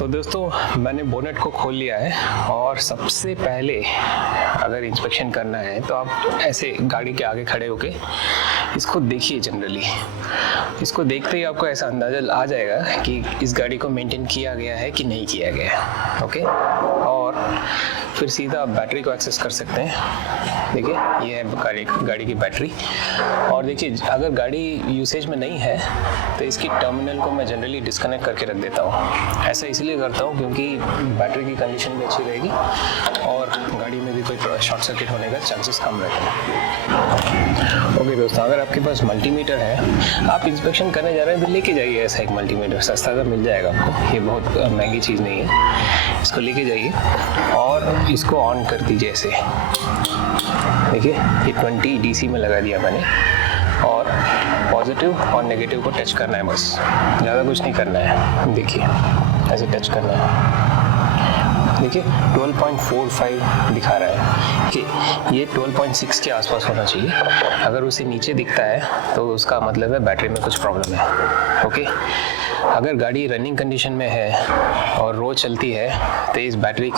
तो दोस्तों मैंने बोनेट को खोल लिया है और सबसे पहले अगर इंस्पेक्शन करना है तो आप ऐसे गाड़ी के आगे खड़े होके इसको देखिए। जनरली इसको देखते ही आपको ऐसा अंदाज़ा आ जाएगा कि इस गाड़ी को मेंटेन किया गया है कि नहीं किया गया है। ओके, और फिर सीधा आप बैटरी को एक्सेस कर सकते हैं। देखिए ये है गाड़ी की बैटरी। और देखिए अगर गाड़ी यूसेज में नहीं है तो इसकी टर्मिनल को मैं जनरली डिस्कनेक्ट करके रख देता हूँ। ऐसा इसलिए करता हूँ क्योंकि बैटरी की कंडीशन भी अच्छी रहेगी और गाड़ी में भी कोई शॉर्ट सर्किट होने का चांसेस कम रहते हैं। ओके दोस्तों, अगर आपके पास मल्टीमीटर है, आप इंस्पेक्शन करने जा रहे हैं तो लेके जाइए ऐसा एक मल्टीमीटर। सस्ता का मिल जाएगा आपको, ये बहुत महंगी चीज़ नहीं है। इसको लेके जाइए और इसको ऑन कर दीजिए ऐसे। देखिए ये 20 DC में लगा दिया मैंने और पॉजिटिव और नेगेटिव को टच करना है, बस ज़्यादा कुछ नहीं करना है। देखिए ऐसे टच करना है। देखिए 12.45 दिखा रहा है कि ये 12.6 के आसपास होना चाहिए। अगर उसे नीचे दिखता है तो उसका मतलब है बैटरी में कुछ प्रॉब्लम है। ओके, अगर गाड़ी रनिंग कंडीशन में है और रोज चलती है तो इस बैटरी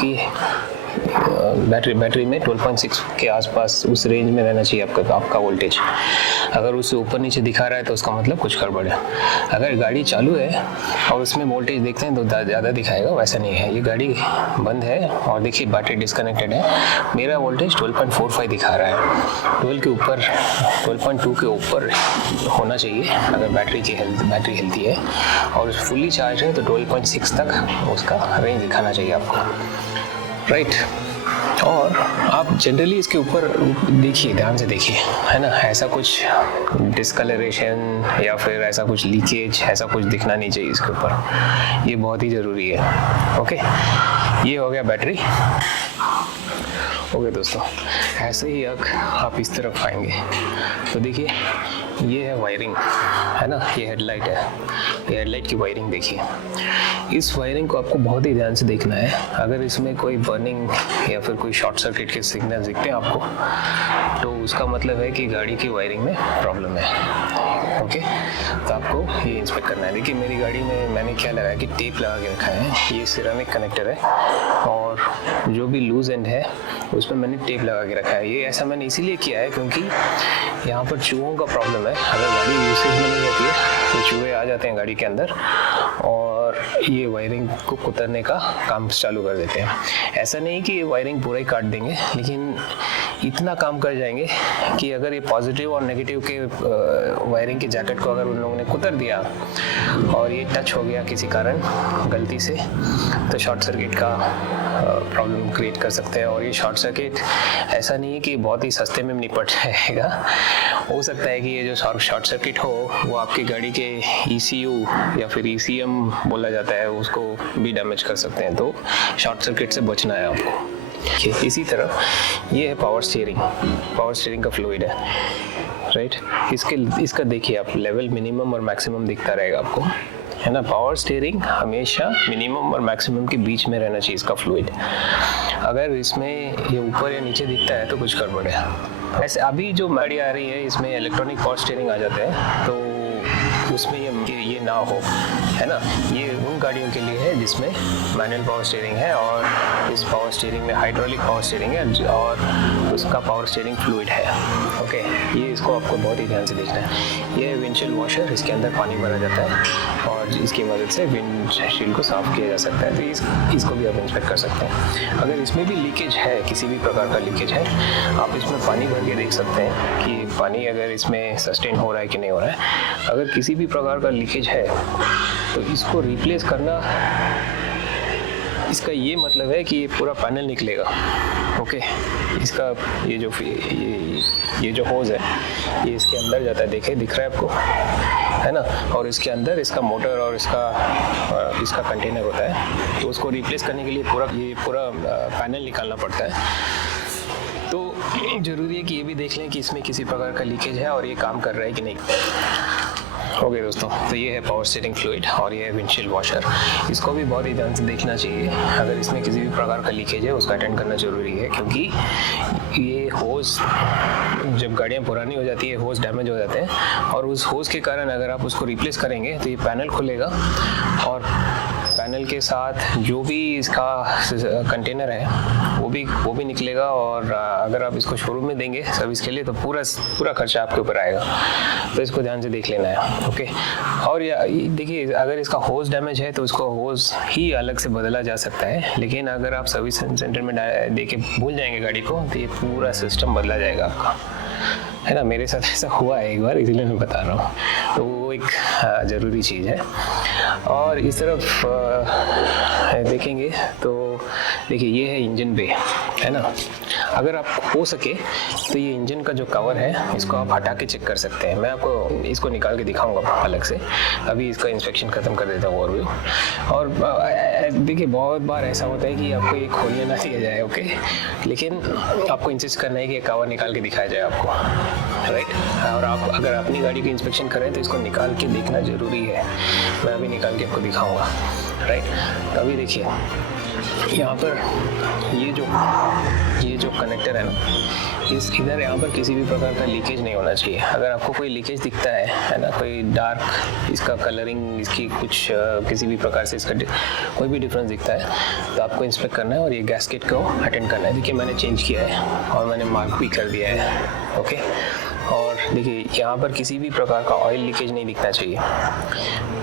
में 12.6 के आसपास उस रेंज में रहना चाहिए आपका वोल्टेज। अगर उससे ऊपर नीचे दिखा रहा है तो उसका मतलब कुछ गड़बड़ है। अगर गाड़ी चालू है और उसमें वोल्टेज देखते हैं तो ज़्यादा दिखाएगा, वैसा नहीं है। ये गाड़ी बंद है और देखिए बैटरी डिस्कनेक्टेड है। मेरा वोल्टेज 12.45 दिखा रहा है। 12 के ऊपर 12.2 के ऊपर होना चाहिए अगर बैटरी हेल्थी है और फुल्ली चार्ज है तो 12.6 तक उसका रेंज दिखाना चाहिए आपको, राइट। और आप जनरली इसके ऊपर देखिए, ध्यान से देखिए, है ना, ऐसा कुछ डिस्कलरेशन या फिर ऐसा कुछ लीकेज ऐसा कुछ दिखना नहीं चाहिए इसके ऊपर। ये बहुत ही ज़रूरी है। ओके, ये हो गया बैटरी। ओके दोस्तों, ऐसे ही आप इस तरफ आएंगे तो देखिए ये है वायरिंग, है ना, ये हेडलाइट है। ये हेडलाइट की वायरिंग देखिए। इस वायरिंग को आपको बहुत ही ध्यान से देखना है। अगर इसमें कोई बर्निंग या फिर कोई शॉर्ट सर्किट के सिग्नल दिखते हैं आपको तो उसका मतलब है कि गाड़ी की वायरिंग में प्रॉब्लम है। ओके, तो आपको ये इंस्पेक्ट करना है। देखिए मेरी गाड़ी में मैंने क्या लगाया कि टेप लगा के रखा है। ये सिरेमिक कनेक्टर है और जो भी लूज एंड है उसमें मैंने टेप लगा के रखा है। ये ऐसा मैंने इसीलिए किया है क्योंकि यहाँ पर चूहों का प्रॉब्लम है। अगर गाड़ी यूसेज में नहीं रहती है तो चूहे आ जाते हैं गाड़ी के अंदर और ये वायरिंग को कुतरने का काम चालू कर देते हैं। ऐसा नहीं कि ये वायरिंग पूरा ही काट देंगे, लेकिन इतना काम कर जाएंगे कि अगर ये पॉजिटिव और नेगेटिव के वायरिंग के जैकेट को अगर उन लोगों ने कुतर दिया और ये टच हो गया किसी कारण गलती से तो शॉर्ट सर्किट का प्रॉब्लम क्रिएट कर सकते हैं। और ये शॉर्ट सर्किट ऐसा नहीं है कि बहुत ही सस्ते में निपट जाएगा। हो सकता है कि ये जो शॉर्ट सर्किट हो वो आपकी गाड़ी के ECU या फिर ECM बोला जाता है उसको भी डैमेज कर सकते हैं। तो शॉर्ट सर्किट से बचना है आपको। इसी तरह ये है पावर स्टीयरिंग का फ्लूइड है, राइट। इसका देखिए आप लेवल मिनिमम और मैक्सिमम दिखता रहेगा आपको, है ना। पावर स्टीयरिंग हमेशा मिनिमम और मैक्सिमम के बीच में रहना चाहिए इसका फ्लूइड। अगर इसमें ये ऊपर या नीचे दिखता है तो कुछ गड़बड़ है। ऐसे अभी जो गाड़ी आ रही है इसमें इलेक्ट्रॉनिक पावर स्टीयरिंग आ जाते हैं तो उसमें ये ना हो, है ना। ये उन गाड़ियों के लिए है जिसमें मैनुअल पावर स्टीयरिंग है और इस पावर स्टीयरिंग में हाइड्रोलिक पावर स्टीयरिंग है और उसका पावर स्टीयरिंग फ्लूइड है। ओके, ये इसको आपको बहुत ही ध्यान से देखना है। ये विंडशील्ड वॉशर, इसके अंदर पानी भरा जाता है और इसकी मदद से विंडशील्ड को साफ़ किया जा सकता है। तो इसको भी आप इंस्पेक्ट कर सकते हैं। अगर इसमें भी लीकेज है, किसी भी प्रकार का लीकेज है, आप इसमें पानी भर के देख सकते हैं कि पानी अगर इसमें सस्टेन हो रहा है कि नहीं हो रहा है। अगर किसी भी प्रकार का लीकेज है तो इसको रिप्लेस करना, इसका ये मतलब है कि ये पूरा पैनल निकलेगा। ओके, इसका ये जो होज है ये इसके अंदर जाता है। देखिए दिख रहा है आपको, है ना। और इसके अंदर इसका मोटर और इसका कंटेनर होता है। तो उसको रिप्लेस करने के लिए पूरा पैनल निकालना पड़ता है। तो ज़रूरी है कि ये भी देख लें कि इसमें किसी प्रकार का लीकेज है और ये काम कर रहा है कि नहीं। ओके दोस्तों, तो ये है पावर स्टीयरिंग फ्लूइड और ये है विंडशील्ड वॉशर। इसको भी बहुत ही ध्यान से देखना चाहिए। अगर इसमें किसी भी प्रकार का लीकेज है उसका अटेंड करना ज़रूरी है क्योंकि ये होज, जब गाड़ियाँ पुरानी हो जाती है होज डैमेज हो जाते हैं और उस होज के कारण अगर आप उसको रिप्लेस करेंगे तो ये पैनल खुलेगा और पैनल के साथ जो भी इसका कंटेनर है वो भी निकलेगा। और अगर आप इसको शोरूम में देंगे सर्विस के लिए तो पूरा खर्चा आपके ऊपर आएगा, तो इसको ध्यान से देख लेना है। ओके, और देखिए अगर इसका होज डैमेज है तो उसको होज ही अलग से बदला जा सकता है, लेकिन अगर आप सर्विस सेंटर में दे के भूल जाएंगे गाड़ी को तो ये पूरा सिस्टम बदला जाएगा आपका, है ना। मेरे साथ ऐसा हुआ है एक बार, इसलिए मैं बता रहा हूँ। तो वो एक ज़रूरी चीज़ है। और इस तरफ देखेंगे तो देखिए ये है इंजन बे, है ना। अगर आप हो सके तो ये इंजन का जो कवर है इसको आप हटा के चेक कर सकते हैं। मैं आपको इसको निकाल के दिखाऊंगा अलग से। अभी इसका इंस्पेक्शन ख़त्म कर देता हूँ ओवरव्यू। और देखिए बहुत बार ऐसा होता है कि आपको ये खोलने ना दिया जाए, ओके, लेकिन आपको इंसिस्ट करना है कि ये कवर निकाल के दिखाया जाए आपको, राइट। और आप अगर अपनी गाड़ी की इंस्पेक्शन करें तो इसको निकाल के देखना ज़रूरी है। मैं अभी निकाल के आपको दिखाऊंगा, राइट। अभी देखिए यहाँ पर ये जो कनेक्टर है ना, इधर यहाँ पर किसी भी प्रकार का लीकेज नहीं होना चाहिए। अगर आपको कोई लीकेज दिखता है ना, कोई डार्क इसका कलरिंग, इसकी कुछ किसी भी प्रकार से इसका कोई भी डिफरेंस दिखता है तो आपको इंस्पेक्ट करना है और ये गैस्केट को अटेंड करना है। देखिए मैंने चेंज किया है और मैंने मार्क भी कर दिया है, ओके। और देखिए यहाँ पर किसी भी प्रकार का ऑयल लीकेज नहीं दिखना चाहिए।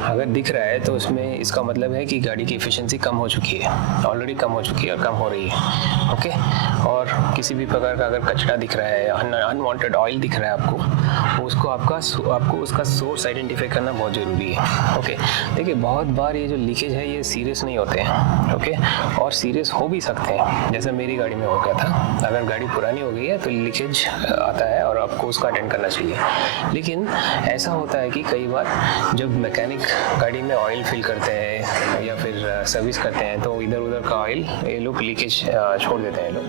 अगर दिख रहा है तो उसमें इसका मतलब है कि गाड़ी की एफिशिएंसी कम हो चुकी है, ऑलरेडी कम हो चुकी है और कम हो रही है, ओके। और किसी भी प्रकार का अगर कचरा दिख रहा है, अनवांटेड ऑयल दिख रहा है आपको, उसको आपको उसका सोर्स आइडेंटिफाई करना बहुत ज़रूरी है, ओके। देखिए बहुत बार ये जो लीकेज है ये सीरियस नहीं होते हैं, ओके, और सीरियस हो भी सकते हैं, जैसे मेरी गाड़ी में हो गया था। अगर गाड़ी पुरानी हो गई है तो लीकेज आता है और आपको उसका अटेंड करना चाहिए। लेकिन ऐसा होता है कि कई बार जब मैकेनिक गाड़ी में ऑयल फिल करते हैं या फिर सर्विस करते हैं तो इधर उधर का ऑयल ये लोग लीकेज छोड़ देते हैं लोग।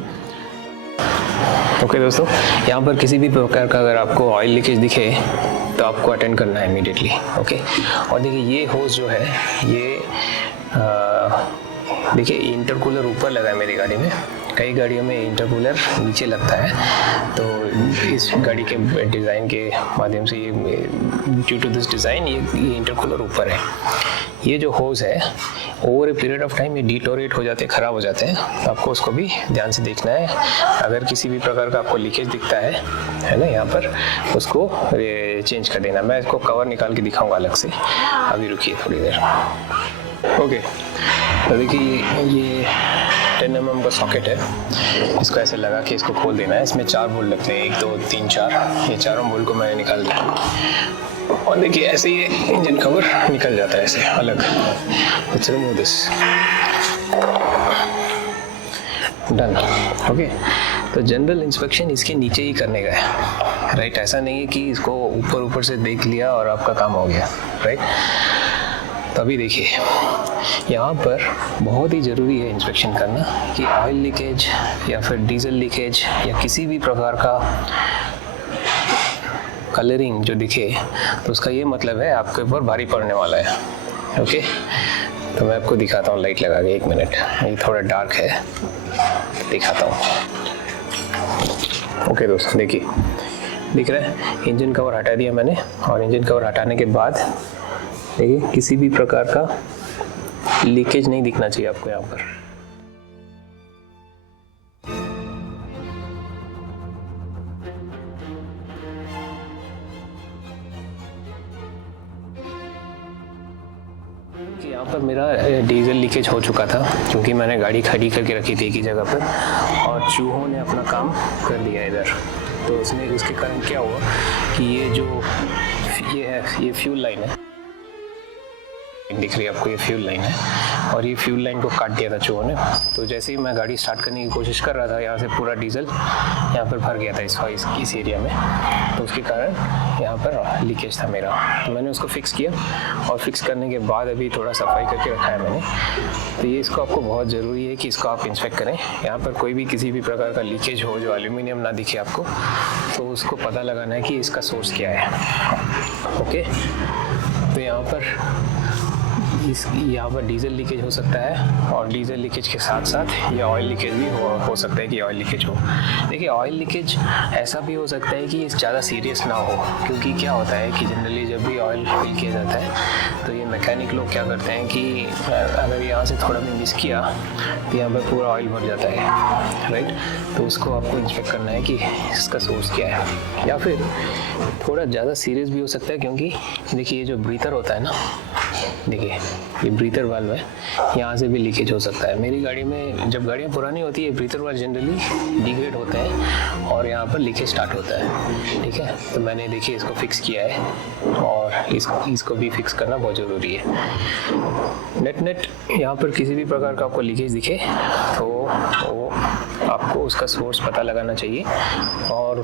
ओके दोस्तों, यहाँ पर किसी भी प्रकार का अगर आपको ऑयल लीकेज दिखे तो आपको अटेंड करना है इमीडिएटली, ओके। और देखिए ये होज जो है ये देखिए इंटरकूलर ऊपर लगा है मेरी गाड़ी में। कई गाड़ियों में इंटरकूलर नीचे लगता है, तो इस गाड़ी के डिज़ाइन के माध्यम से ये ड्यू टू दिस डिज़ाइन ये इंटरकूलर ऊपर है। ये जो होज है over a period of time ये डिटोरेट हो जाते हैं, ख़राब हो जाते हैं, तो आपको उसको भी ध्यान से देखना है। अगर किसी भी प्रकार का आपको लीकेज दिखता है ना यहाँ पर, उसको चेंज कर देना। मैं इसको कवर निकाल के दिखाऊंगा अलग से, अभी रुकिए थोड़ी देर, ओके। तो देखिए ये 10 mm का सॉकेट है, इसको ऐसे लगा के इसको खोल देना है। इसमें 4 बोल्ट लगते हैं, 1 2 3 4। ये चारों बोल्ट को मैंने निकाल दिया और देखिए ऐसे ये इंजन कवर निकल जाता है ऐसे अलग। Let's remove this, done, okay. तो जनरल इंस्पेक्शन इसके नीचे ही करने का है, राइट। ऐसा नहीं है कि इसको ऊपर से देख लिया और आपका काम हो गया, राइट। तभी देखिए यहाँ पर बहुत ही ज़रूरी है इंस्पेक्शन करना कि ऑयल लीकेज या फिर डीजल लीकेज या किसी भी प्रकार का कलरिंग जो दिखे तो उसका ये मतलब है आपके ऊपर भारी पड़ने वाला है, ओके। तो मैं आपको दिखाता हूँ लाइट लगा के, 1 मिनट। ये थोड़ा डार्क है, दिखाता हूँ, ओके दोस्तों। देखिए दिख रहा है, इंजन कवर हटा दिया मैंने और इंजन कवर हटाने के बाद देखिए किसी भी प्रकार का लीकेज नहीं दिखना चाहिए आपको यहाँ पर। यहाँ पर मेरा डीजल लीकेज हो चुका था क्योंकि मैंने गाड़ी खड़ी करके रखी थी एक ही जगह पर और चूहों ने अपना काम कर दिया इधर। तो उसके कारण क्या हुआ कि ये फ्यूल लाइन है, दिख रही है आपको, ये फ्यूल लाइन है और ये फ्यूल लाइन को काट दिया था चूहों ने। तो जैसे ही मैं गाड़ी स्टार्ट करने की कोशिश कर रहा था, यहाँ से पूरा डीजल यहाँ पर भर गया था इस एरिया में, तो उसके कारण यहाँ पर लीकेज था मेरा। तो मैंने उसको फिक्स किया और फिक्स करने के बाद अभी थोड़ा सफाई करके रखा है मैंने। तो ये इसको आपको बहुत ज़रूरी है कि इसको आप इंस्पेक्ट करें। यहाँ पर कोई भी किसी भी प्रकार का लीकेज हो जो एल्यूमिनियम ना दिखे आपको, तो उसको पता लगाना है कि इसका सोर्स क्या है, ओके। तो यहाँ पर इस यहाँ पर डीजल लीकेज हो सकता है, और डीजल लीकेज के साथ साथ ये ऑयल लीकेज भी हो सकता है कि ऑयल लीकेज हो। देखिए ऑयल लीकेज ऐसा भी हो सकता है कि ज़्यादा सीरियस ना हो, क्योंकि क्या होता है कि जनरली जब भी ऑयल फिल किया जाता है तो ये मैकेनिक लोग क्या करते हैं कि अगर यहाँ से थोड़ा भी मिस किया तो यहाँ पर पूरा ऑयल भर जाता है, राइट। तो उसको आपको इंस्पेक्ट करना है कि इसका सोर्स क्या है। या फिर थोड़ा ज़्यादा सीरियस भी हो सकता है, क्योंकि देखिए ये जो ब्रीथर होता है ना, देखिए ये ब्रीथर वाल्व है, यहाँ से भी लीकेज हो सकता है। मेरी गाड़ी में जब गाड़ियाँ पुरानी होती है ब्रीथर वाल्व जनरली डिग्रेड होते हैं और यहाँ पर लीकेज स्टार्ट होता है, ठीक है। तो मैंने देखिए इसको फिक्स किया है, और इसको भी फिक्स करना बहुत ज़रूरी है। नेट यहाँ पर किसी भी प्रकार का आपको लीकेज दिखे तो वो आपको उसका सोर्स पता लगाना चाहिए, और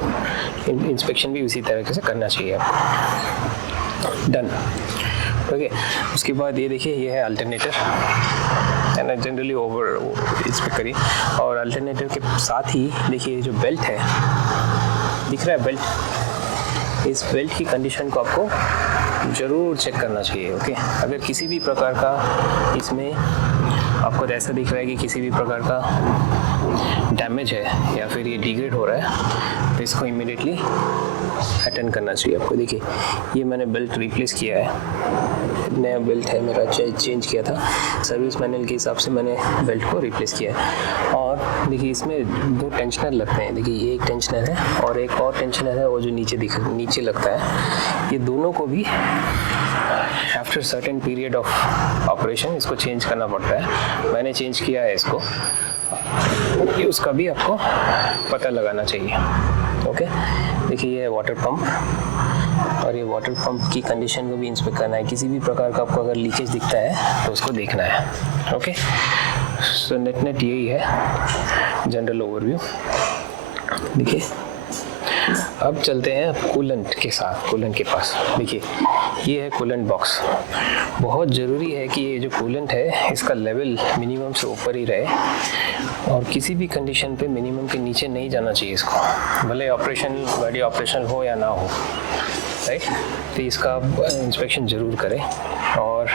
इंस्पेक्शन भी उसी तरीके से करना चाहिए आपको। Done, okay. उसके बाद ये देखिए ये है अल्टरनेटर, है ना, जनरली ओवर इस पे करिए। और अल्टरनेटर के साथ ही देखिए जो बेल्ट है, दिख रहा है बेल्ट, इस बेल्ट की कंडीशन को आपको ज़रूर चेक करना चाहिए, ओके। अगर किसी भी प्रकार का इसमें आपको ऐसा दिख रहा है कि किसी भी प्रकार का डैमेज है या फिर ये डिग्रेड हो रहा है, तो इसको इमीडिएटली अटेंड करना चाहिए आपको। देखिए ये मैंने बेल्ट रिप्लेस किया है, नया बेल्ट है मेरा, चेंज किया था, सर्विस मैनुअल के हिसाब से मैंने बेल्ट को रिप्लेस किया है। और देखिए इसमें दो टेंशनर लगते हैं, देखिए ये एक टेंशनर है और एक और टेंशनर है वो जो नीचे लगता है। ये दोनों को भी after certain period of operation इसको चेंज करना पड़ता है। मैंने चेंज किया है इसको, उसका भी आपको पता लगाना चाहिए, ओके। देखिए ये है वाटर पंप, और ये वाटर पंप की कंडीशन को भी इंस्पेक्ट करना है। किसी भी प्रकार का आपको अगर लीकेज दिखता है तो उसको देखना है, ओके। सो नेट यही है जनरल ओवरव्यू। देखिए अब चलते हैं कूलेंट के पास। देखिए ये है कूलेंट बॉक्स। बहुत ज़रूरी है कि ये जो कूलेंट है इसका लेवल मिनिमम से ऊपर ही रहे, और किसी भी कंडीशन पे मिनिमम के नीचे नहीं जाना चाहिए इसको, भले गाड़ी ऑपरेशन हो या ना हो, राइट। तो इसका आप इंस्पेक्शन ज़रूर करें, और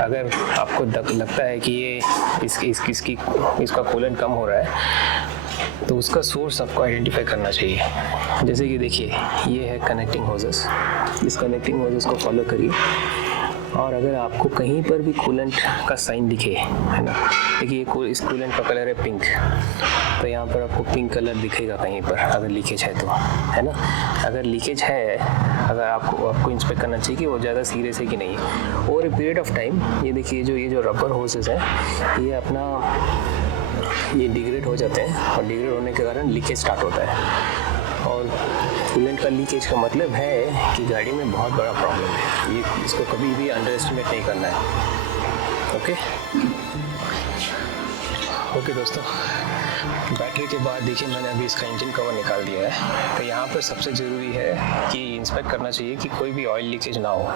अगर आपको लगता है कि ये इसका कूलेंट कम हो रहा है तो उसका सोर्स आपको आइडेंटिफाई करना चाहिए। जैसे कि देखिए ये है कनेक्टिंग होजेस, इस कनेक्टिंग होजेस को फॉलो करिए, और अगर आपको कहीं पर भी कूलेंट का साइन दिखे, है ना, देखिए इस कूलेंट का कलर है पिंक, तो यहाँ पर आपको पिंक कलर दिखेगा कहीं पर अगर लीकेज है तो, है ना। अगर लीकेज है, अगर आपको इंस्पेक्ट करना चाहिए कि वो ज़्यादा सीरियस है कि नहीं। Over a period of time ये देखिए ये जो रबर होसेस हैं ये ये डिग्रेड हो जाते हैं, और डिग्रेड होने के कारण लीकेज स्टार्ट होता है। और कूलेंट का लीकेज का मतलब है कि गाड़ी में बहुत बड़ा प्रॉब्लम है, ये इसको कभी भी अंडर एस्टिमेट नहीं करना है, ओके दोस्तों। बैटरी के बाद देखिए मैंने अभी इसका इंजन कवर निकाल दिया है। तो यहाँ पर सबसे ज़रूरी है कि इंस्पेक्ट करना चाहिए कि कोई भी ऑयल लीकेज ना हो।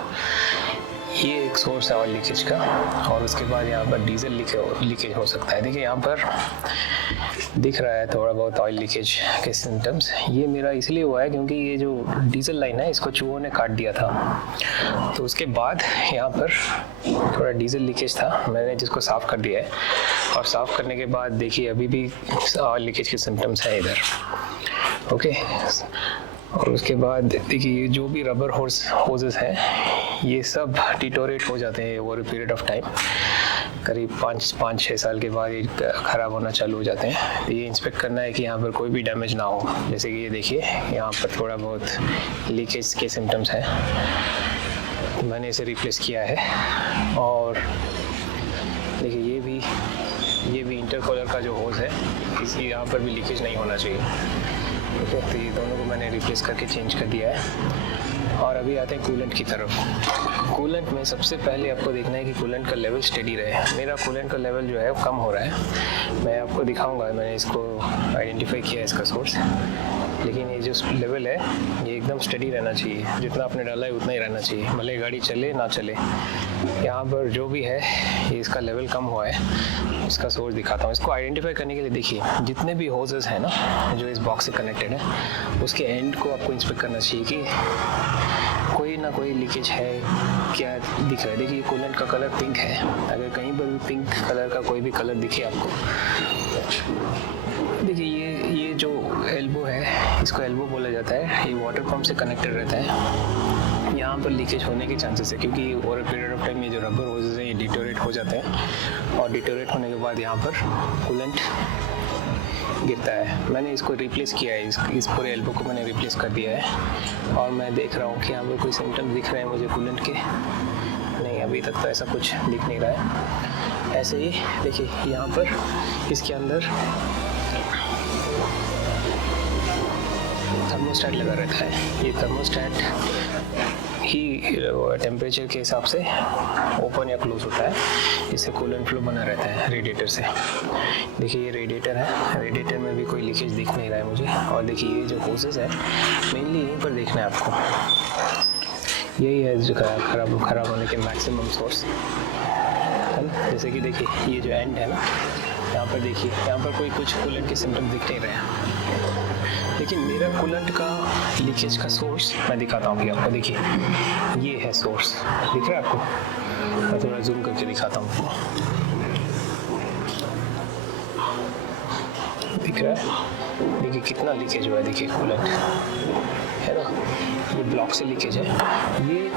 ये एक सोर्स है ऑयल लीकेज का, और उसके बाद यहाँ पर डीजल लीकेज हो सकता है। देखिए यहाँ पर दिख रहा है थोड़ा बहुत ऑयल लीकेज के सिम्टम्स। ये मेरा इसलिए हुआ है क्योंकि ये जो डीजल लाइन है इसको चूहों ने काट दिया था, तो उसके बाद यहाँ पर थोड़ा डीजल लीकेज था, मैंने जिसको साफ़ कर दिया है। और साफ़ करने के बाद देखिए अभी भी ऑयल लीकेज के सिम्टम्स हैं इधर, ओके। और उसके बाद देखिए ये जो भी रबर होजेस हैं ये सब डिटोरेट हो जाते हैं ओवर पीरियड ऑफ टाइम। करीब 5-6 साल के बाद ये ख़राब होना चालू हो जाते हैं। तो ये इंस्पेक्ट करना है कि यहाँ पर कोई भी डैमेज ना हो। जैसे कि ये देखिए यहाँ पर थोड़ा बहुत लीकेज के सिम्टम्स हैं, तो मैंने इसे रिप्लेस किया है। और देखिए ये भी इंटरकूलर का जो होज है इसी यहाँ पर भी लीकेज नहीं होना चाहिए, ठीक है। तो ये दोनों को मैंने रिप्लेस करके चेंज कर दिया है। और अभी आते हैं कूलेंट की तरफ। कूलेंट में सबसे पहले आपको देखना है कि कूलेंट का लेवल स्टेडी रहे। मेरा कूलेंट का लेवल जो है वो कम हो रहा है, मैं आपको दिखाऊंगा, मैंने इसको आइडेंटिफाई किया है इसका सोर्स। लेकिन ये जो लेवल है ये एकदम स्टेडी रहना चाहिए, जितना आपने डाला है उतना ही रहना चाहिए, भले गाड़ी चले ना चले। यहाँ पर जो भी है ये इसका लेवल कम हुआ है, इसका सोर्स दिखाता हूँ। इसको आइडेंटिफाई करने के लिए देखिए जितने भी होजेस हैं ना जो इस बॉक्स से कनेक्टेड है, उसके एंड को आपको इंस्पेक्ट करना चाहिए कि कोई कोई ना कोई लीकेज है। क्या दिख रहा है, देखिए कूलेंट का कलर पिंक है। अगर कहीं पर भी पिंक कलर का कोई भी कलर दिखे आपको, देखिए ये जो एल्बो है, इसको एल्बो बोला जाता है, ये वाटर पंप से कनेक्टेड रहता है। यहाँ पर लीकेज होने के चांसेस है क्योंकि ओवर पीरियड ऑफ टाइम ये जो रबर होजेस हैं ये डिटोरेट हो जाते हैं, और डिटोरेट होने के बाद यहाँ पर कूलेंट गिरता है। मैंने इसको रिप्लेस किया है, इस पूरे एल्बो को मैंने रिप्लेस कर दिया है, और मैं देख रहा हूँ कि यहाँ पर कोई सिम्टम्स दिख रहे हैं मुझे कूलेंट के। नहीं, अभी तक तो ऐसा कुछ दिख नहीं रहा है। ऐसे ही देखिए यहाँ पर इसके अंदर थर्मोस्टेट लगा रहता है। ये थर्मोस्टेट ही टेम्परेचर के हिसाब से ओपन या क्लोज होता है, इससे कूलेंट फ्लो बना रहता है रेडिएटर से। देखिए ये रेडिएटर है, रेडिएटर में भी कोई लीकेज दिख नहीं रहा है मुझे। और देखिए ये जो होसेस है मेनली यहीं पर देखना है आपको, यही है जो खराब होने के मैक्सिमम सोर्स है ना। जैसे कि देखिए ये जो एंड है ना, यहाँ पर देखिए यहाँ पर कोई कुछ कूलेंट के सिम्टम दिख नहीं रहे हैं, लेकिन मेरा कूलेंट का लीकेज का सोर्स मैं दिखाता हूँ अभी आपको। देखिए ये है सोर्स, दिख रहा है आपको? मैं थोड़ा जूम करके दिखाता हूँ आपको, दिख रहा है? देखिए कितना लीकेज हुआ है, देखिए कूलेंट है ना, ये ब्लॉक से लीकेज है। ये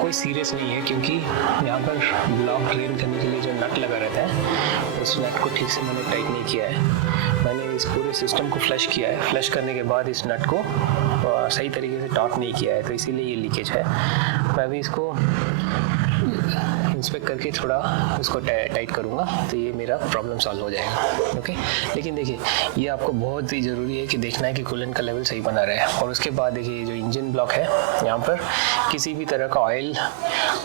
कोई सीरियस नहीं है क्योंकि यहाँ पर ब्लॉक ड्रेन करने के लिए जो नट लगा रहता है उस नट को ठीक से मैंने टाइट नहीं किया है। मैंने इस पूरे सिस्टम को फ्लश किया है, फ्लश करने के बाद इस नट को सही तरीके से टॉर्क नहीं किया है, तो इसीलिए ये लीकेज है। मैं अभी इसको इंस्पेक्ट करके थोड़ा उसको टाइट करूँगा तो ये मेरा प्रॉब्लम सॉल्व हो जाएगा। ओके, लेकिन देखिए ये आपको बहुत ही ज़रूरी है कि देखना है कि कूलेंट का लेवल सही बना रहे हैं। और उसके बाद देखिए जो इंजन ब्लॉक है यहाँ पर किसी भी तरह का ऑयल,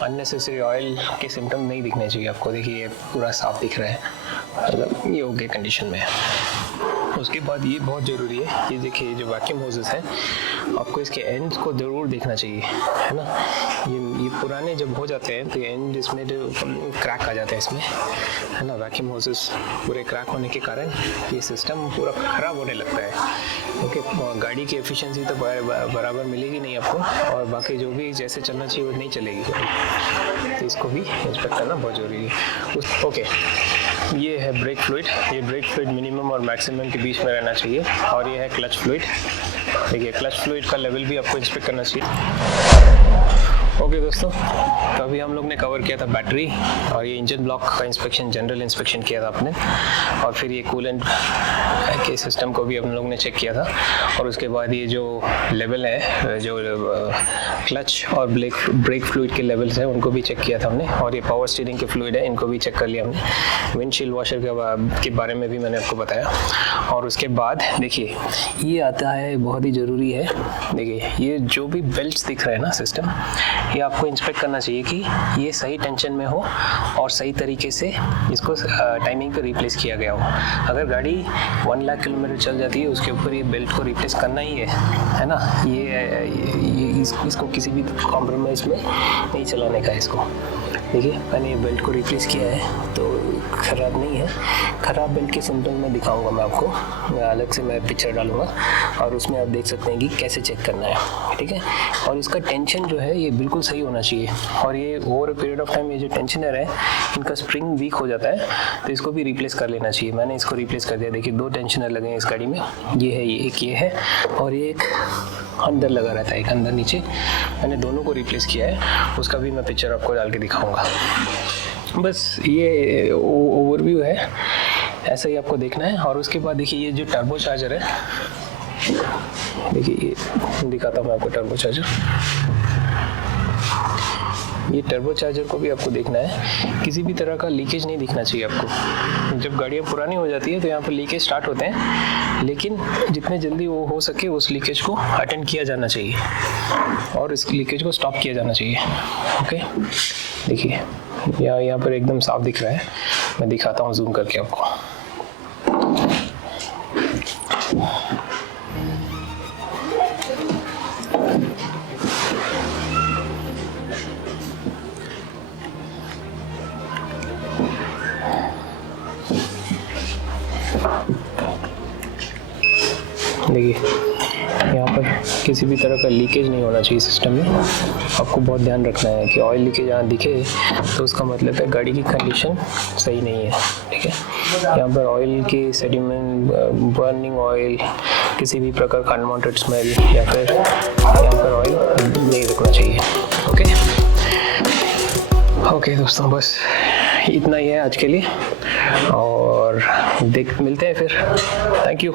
अननेसेसरी ऑयल के सिम्टम नहीं दिखने चाहिए आपको। देखिए ये पूरा साफ दिख रहा है, मतलब ये ओके कंडीशन में है। उसके बाद ये बहुत ज़रूरी है, ये देखिए जो वैक्यूम होजेस हैं आपको इसके एंड को ज़रूर देखना चाहिए, है ना। ये पुराने जब हो जाते हैं तो ये एंड इसमें जो क्रैक आ जाते हैं इसमें, है ना। वैक्यूम होजेस पूरे क्रैक होने के कारण ये सिस्टम पूरा ख़राब होने लगता है। ओके, गाड़ी की एफिशिएंसी तो बराबर मिलेगी नहीं आपको, और बाकी जो भी जैसे चलना चाहिए वो नहीं चलेगी, तो इसको भी इंस्पेक्ट करना बहुत ज़रूरी है। ओके, ये है ब्रेक फ्लूइड। ये ब्रेक फ्लूइड मिनिमम और मैक्सिमम के बीच में रहना चाहिए। और ये है क्लच फ्लूइड। देखिए क्लच फ्लूइड का लेवल भी आपको इंस्पेक्ट करना चाहिए। ओके दोस्तों, तो अभी हम लोग ने कवर किया था बैटरी, और ये इंजन ब्लॉक का इंस्पेक्शन, जनरल इंस्पेक्शन किया था आपने, और फिर ये कूलेंट के सिस्टम को भी हम लोग ने चेक किया था। और उसके बाद ये जो लेवल है, जो क्लच और ब्रेक फ्लूइड के लेवल्स हैं उनको भी चेक किया था हमने। और ये पावर स्टीयरिंग के फ्लूइड है, इनको भी चेक कर लिया हमने। विंडशील्ड वॉशर के बारे में भी मैंने आपको बताया। और उसके बाद देखिए ये आता है, बहुत ही ज़रूरी है। देखिए ये जो भी बेल्ट दिख रहा है ना सिस्टम, ये आपको इंस्पेक्ट करना चाहिए कि ये सही टेंशन में हो और सही तरीके से इसको टाइमिंग पे रिप्लेस किया गया हो। अगर गाड़ी 1 लाख किलोमीटर चल जाती है उसके ऊपर ये बेल्ट को रिप्लेस करना ही है ना। इसको किसी भी कॉम्प्रोमाइज़ में नहीं चलाने का है इसको। देखिए मैंने ये बेल्ट को रिप्लेस किया है तो ख़राब नहीं है। ख़राब बेल्ट के सिम्टम में दिखाऊंगा मैं आपको, अलग से मैं पिक्चर डालूंगा और उसमें आप देख सकते हैं कि कैसे चेक करना है, ठीक है। और इसका टेंशन जो है ये बिल्कुल सही होना चाहिए। और ये over a period of time ये जो टेंशनर है इनका स्प्रिंग वीक हो जाता है, तो इसको भी रिप्लेस कर लेना चाहिए। मैंने इसको रिप्लेस कर दिया। देखिए 2 टेंशनर लगे हैं इस गाड़ी में, ये है, ये है और ये एक अंदर लगा रहता है, एक अंदर नीचे। मैंने दोनों को रिप्लेस किया है, उसका भी मैं पिक्चर आपको डाल के दिखाऊंगा। बस ये ओवरव्यू है, ऐसा ही आपको देखना है। और उसके बाद देखिए ये जो टर्बो चार्जर है, देखिए ये दिखाता हूँ मैं आपको टर्बो चार्जर। ये टर्बो चार्जर को भी आपको देखना है, किसी भी तरह का लीकेज नहीं दिखना चाहिए आपको। जब गाड़ियाँ पुरानी हो जाती है तो यहाँ पर लीकेज स्टार्ट होते हैं, लेकिन जितने जल्दी वो हो सके उस लीकेज को अटेंड किया जाना चाहिए और इस लीकेज को स्टॉप किया जाना चाहिए। ओके, देखिए यहाँ पर एकदम साफ दिख रहा है। मैं दिखाता हूँ जूम करके आपको। देखिए यहाँ पर मतलब किसी भी तरह का लीकेज नहीं होना चाहिए सिस्टम में। आपको बहुत ध्यान रखना है कि ऑयल लीकेज यहाँ दिखे तो उसका मतलब है गाड़ी की कंडीशन सही नहीं है, ठीक है। यहाँ पर ऑयल की सेडिमेंट, बर्निंग ऑयल, किसी भी प्रकार का अनवांटेड स्मेल या फिर यहाँ पर ऑयल नहीं रुकना चाहिए। ओके दोस्तों, बस इतना ही है आज के लिए और मिलते हैं फिर। Thank you.